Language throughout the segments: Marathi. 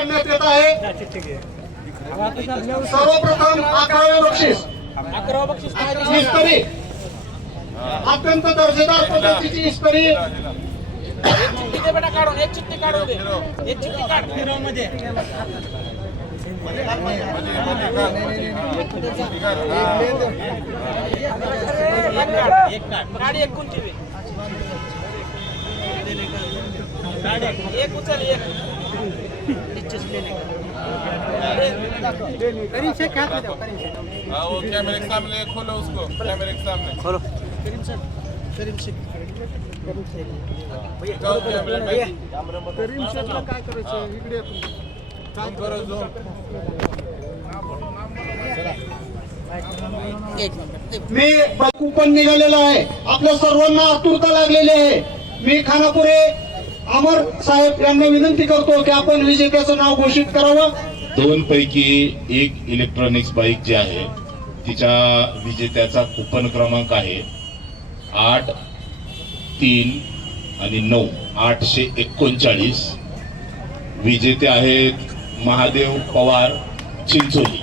करण्यात येत आहे। सर्वप्रथम 11वे बक्षीस इस्त्री, अत्यंत दर्जेदार पद्धतीची इस्त्री एक चिठ्ठी काढून दे, एक चिठ्ठी काढ मध्ये एक कोणती एक उचल एक करीम शेख हाथ में जाओ, करीम शेख। हाँ वो कैमरे के सामने खोलो, उसको कैमरे के सामने खोलो करीम शेख, करीम शेख, करीम शेख करीम शेखला काय करायचं इकडे या तुम्ही काय करायचं मी कुपन निघालेलं आहे। आपल्या सर्वांना आतुरता लागलेली आहे। मी खानापुरे अमर साहेब यांना विनंती करतो की आपण विजेत्याचं नाव घोषित करावं। दोन पैकी एक इलेक्ट्रॉनिक्स बाईक जी आहे तिच्या विजेत्याचा कुपन क्रमांक आहे 8, 3 आणि 9, 839। विजेते आहेत महादेव पवार चिंचोली।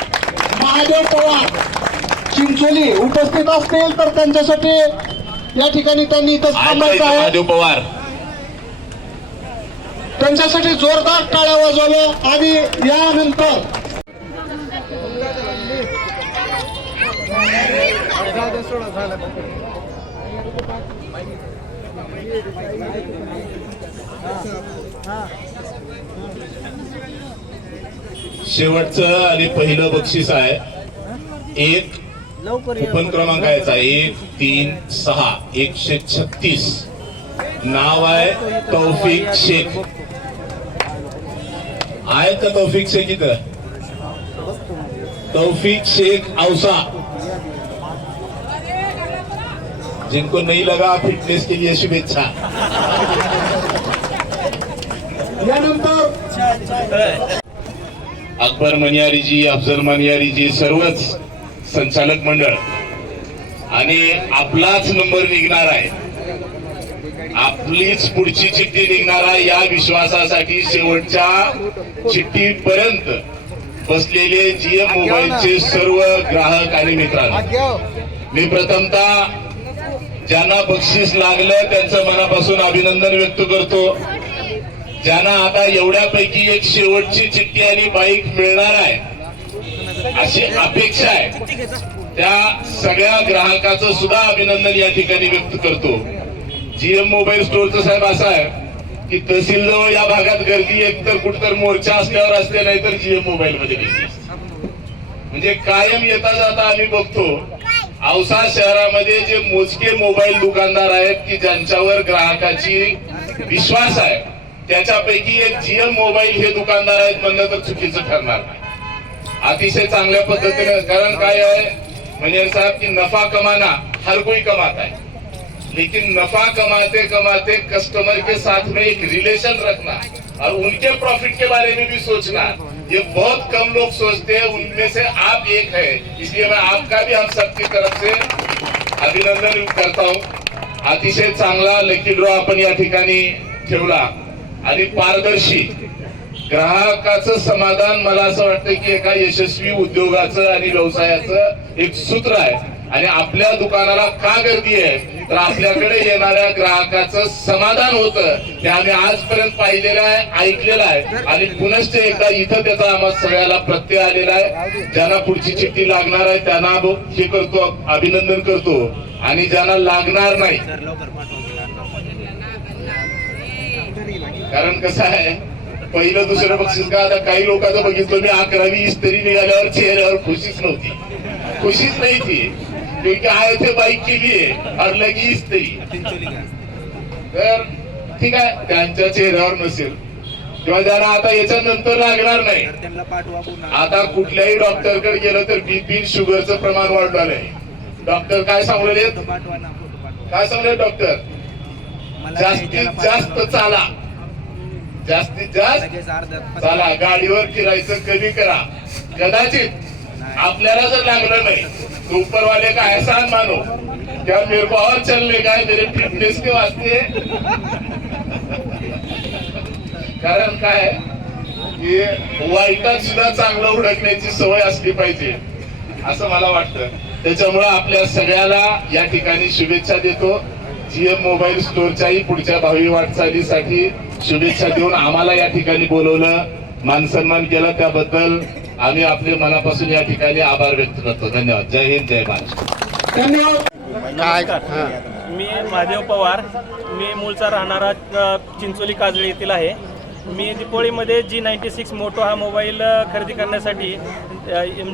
महादेव पवार चिंचोली उपस्थित असतील तर त्यांच्यासाठी या ठिकाणी त्यांनी इथं थांबायचं आहे। महादेव पवार त्यांच्यासाठी जोरदार टाळ्या वाजवल्या आणि यानंतर शेवटचं आणि पहिलं बक्षीस आहे। एक कुपन क्रमांक आहे 1, 3, 6, 136। नाव आहे तौफिक शेख। आहे का तौफिक शेख इथं? तौफिक शेख औसा। जिनको नहीं लगा फिटनेस के लिए शुभेच्छा। यानंतर अकबर मनियारी जी, अफजल मनियारी जी, सर्वच संचालक मंडळ आणि आपलाच नंबर निघणार आहे, आपलीच पुढची चिठ्ठी निघणार आहे या विश्वासासाठी शेवटच्या चिठ्ठीपर्यंत बसलेले जीएम मोबाईलचे सर्व ग्राहक आणि मित्रांनो, मी प्रथमतः ज्यांना बक्षीस लागलं त्यांचं मनापासून अभिनंदन व्यक्त करतो। ज्यांना आता एवढ्यापैकी एक शेवटची चिठ्ठी आणि बाईक मिळणार आहे अशी अपेक्षा आहे, त्या सगळ्या ग्राहकाचं सुद्धा अभिनंदन या ठिकाणी व्यक्त करतो। जीएम मोबाईल स्टोअरचं साहेब असं आहे की तहसीलजवळ या भागात गर्दी एक तर कुठतर मोर्चा असल्यावर असते, नाही तर जीएम मोबाईल मध्ये म्हणजे कायम येता जाता आम्ही बघतो औसा शहरामध्ये जे मोजके मोबाईल दुकानदार आहेत की ज्यांच्यावर ग्राहकाची विश्वास आहे, त्याच्यापैकी एक जीएम मोबाईल हे दुकानदार आहेत म्हणलं तर चुकीचं ठरणार नाही। अतिशय चांगल्या पद्धतीने, कारण काय आहे मनियर साहब की नफा कमाना हर कोई कमाता है, लेकिन नफा कमाते कमाते कस्टमर के साथ में एक रिलेशन रखना और उनके प्रॉफिट के बारे में भी सोचना, ये बहुत कम लोग सोचते हैं। उनमें से आप एक है, इसलिए मैं आपका भी हम सबकी तरफ से अभिनंदन करता हूं। अतिशय चांगला लकी ड्रॉ आपण या ठिकाणी ठेवला आणि पारदर्शी ग्राहकाचं समाधान, मला असं वाटतं की एका यशस्वी उद्योगाचं आणि व्यवसायाचं एक सूत्र आहे। आणि आपल्या दुकानाला का गर्दी आहे तर आपल्याकडे येणाऱ्या ग्राहकाचं समाधान होतं, ते आम्ही आजपर्यंत पाहिलेलं आहे, ऐकलेलं आहे आणि पुनश्च एकदा इथं त्याचा आम्हा सगळ्याला प्रत्यय आलेला आहे। ज्यांना पुढची चिठ्ठी लागणार आहे त्यांना हे करतो, अभिनंदन करतो आणि ज्यांना लागणार नाही, कारण कसं आहे पहिलं दुसरं बक्षीस का आता काही लोकांचं बघितलं मी 11वी इस्त्री निघाल्यावर चेहऱ्यावर खुशीच नव्हती, खुशीच नाही थी क्योंकि आए थे बाईक के लिए और लगी इस्त्री। तर ठीक आहे त्यांच्या चेहऱ्यावर नसेल किंवा ज्यांना आता याच्यानंतर लागणार नाही, आता कुठल्याही डॉक्टरकडे गेलं तर बीपी शुगरचं प्रमाण वाढलं आहे। डॉक्टर काय सांगले, काय सांगले डॉक्टर, जास्तीत जास्त चाला, जास्तीत जास्त चला, गाडीवर फिरायचं कमी करा। कदाचित आपल्याला जर लागलं नाही तो ऊपर वाले का एहसान मानो, क्या मेरे को और चलने का है मेरे फिटनेस के वास्ते। कारण काय की वाईटात सुद्धा चांगलं हुडकण्याची सवय असली पाहिजे असं मला वाटतं. त्याच्यामुळं आपल्या सगळ्याला या ठिकाणी शुभेच्छा देतो. जीएम मोबाईल स्टोअरच्याही पुढच्या भावी वाटचालीसाठी शुभेच्छा देऊन आम्हाला या ठिकाणी बोलवलं, मानसन्मान केला, त्याबद्दल आम्ही आपले मनापासून या ठिकाणी आभार व्यक्त करतो. धन्यवाद. जय हिंद, जय महाराष्ट्र. धन्यवाद. मी महादेव पवार, मी मूळचा राहणारा चिंचोली काजळी येथील आहे. मी दिपोळीमध्ये G96 मोटो हा मोबाईल खरेदी करण्यासाठी एम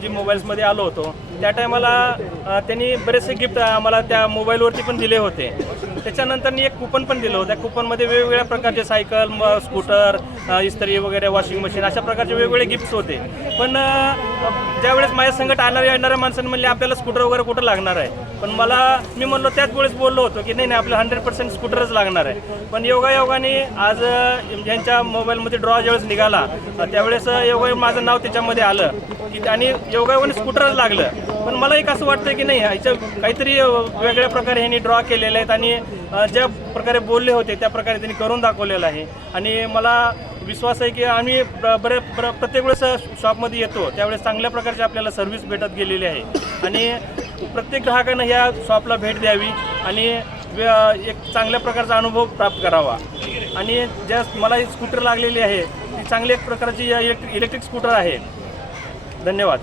जी मोबाईल्समध्ये आलो होतो. त्या टायमाला त्यांनी बरेचसे गिफ्ट आम्हाला त्या मोबाईलवरती पण दिले होते. त्याच्यानंतर एक कुपन पण दिलं होतं. त्या कुपनमध्ये वेगवेगळ्या प्रकारचे सायकल, स्कूटर, इस्त्री वगैरे, वॉशिंग मशीन अशा प्रकारचे वेगवेगळे गिफ्ट्स होते. पण ज्यावेळेस माझ्या संगत येणाऱ्या माणसांनी म्हणले आपल्याला स्कूटर वगैरे कुठं लागणार आहे. पण मी म्हणलो त्याच वेळेस बोललो होतो की नाही आपल्याला 100% स्कूटरच लागणार आहे. पण योगायोगाने आज यांच्या मोबाईलमध्ये ड्रॉ ज्यावेळेस निघाला त्यावेळेस योगायोग माझं नाव त्याच्यामध्ये आलं की आणि योगायोगाने स्कूटरच लागलं. पण मला एक असं वाटतं की नाही ह्याच्या काहीतरी वेगळ्या प्रकारे ह्यांनी ड्रॉ केलेले आहेत आणि ज्या प्रकारे बोलले होते त्या प्रकारे त्यांनी करून दाखवलेलं आहे. आणि मला विश्वास आहे की आम्ही प्रत्येक वेळेस शॉपमध्ये येतो त्यावेळेस चांगल्या प्रकारची आपल्याला सर्व्हिस भेटत गेलेली आहे. आणि प्रत्येक ग्राहकानं ह्या शॉपला भेट द्यावी आणि एक चांगल्या प्रकारचा अनुभव प्राप्त करावा. आणि ज्या मला स्कूटर लागलेली आहे ती चांगल्या एक प्रकारची इलेक्ट्रिक स्कूटर आहे. धन्यवाद.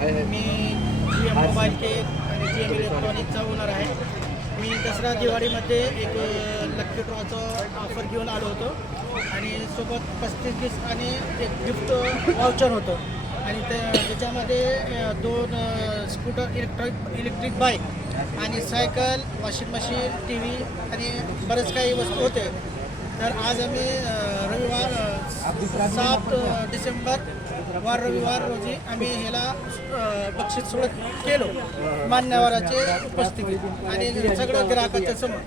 मी GM मोबाईल केक आणि GM इलेक्ट्रॉनिकचा ओनर आहे. मी दसरा दिवाळीमध्ये एक लकी ड्रॉचं ऑफर घेऊन आलो होतो आणि सोबत 35 गिफ्ट आणि एक गिफ्ट वाउचर होतं. आणि त्याच्यामध्ये 2 स्कूटर, इलेक्ट्रिक बाईक आणि सायकल, वॉशिंग मशीन, TV आणि बरेच काही वस्तू होते. तर आज आम्ही रविवार 7 डिसेंबर वार रविवार रोजी आम्ही ह्याला बक्षीस सोडत केलो मान्यवराचे उपस्थितीत आणि सगळं ग्राहकाच्या समोर.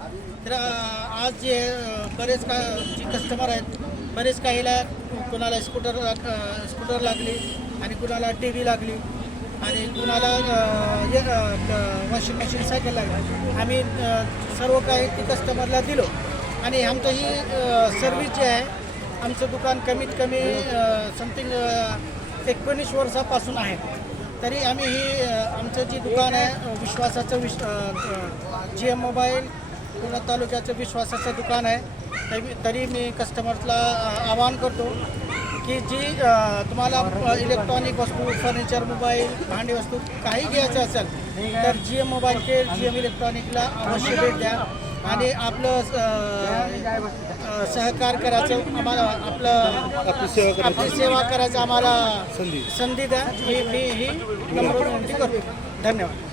तर आज जे बरेच जी कस्टमर आहेत बरेच काहीला कुणाला स्कूटर लागली आणि कुणाला TV लागली आणि कुणाला वॉशिंग मशीन, सायकल लागली. आम्ही सर्व काही ती कस्टमरला दिलो. आणि आमचं ही सर्विस जी आहे आमचं दुकान कमीत कमी समथिंग 19 वर्षापासून आहे. तरी आम्ही ही आमचं जी दुकान आहे विश्वासाचं GM मोबाईल पूर्ण तालुक्याचं विश्वासाचं दुकान आहे. तरी मी कस्टमर्सला आवाहन करतो की जी तुम्हाला इलेक्ट्रॉनिक वस्तू, फर्निचर, मोबाईल, भांडी वस्तू काही घ्यायचं असेल तर GM मोबाईल के GM इलेक्ट्रॉनिकला अवश्य भेट द्या आणि आपलं सहकार करायचं आम्हाला, आपली सेवा करायचं आम्हाला संधी द्या. मी ही नम्र विनंती करतो. धन्यवाद.